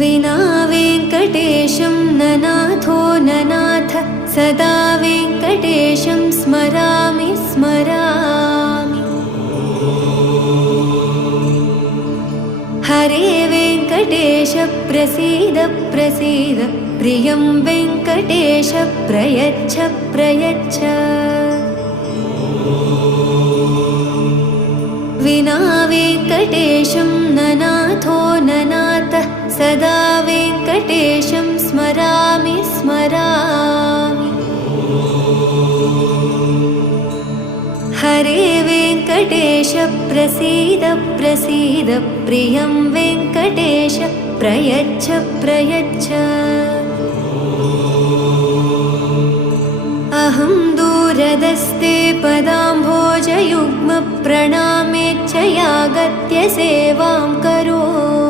विना वेङ्कटेशं ननाथो ननाथ सदा वेङ्कटेशं स्मरामि स्मरामि। हरे वेङ्कटेश प्रसीद प्रसीद प्रियं वेङ्कटेश प्रयच्छ प्रयच्छ। विना वेङ्कटेशं ननाथो ननाथ सदा वेङ्कटेशं स्मरामि स्मरामि। हरे वेङ्कटेश प्रसीद प्रसीद प्रियं वेङ्कटेश प्रयच्छ प्रयच्छ। अहं दूरदस्ते पदाम्भोजयुग्म प्रणामेच्छ यागत्य सेवां करोमि।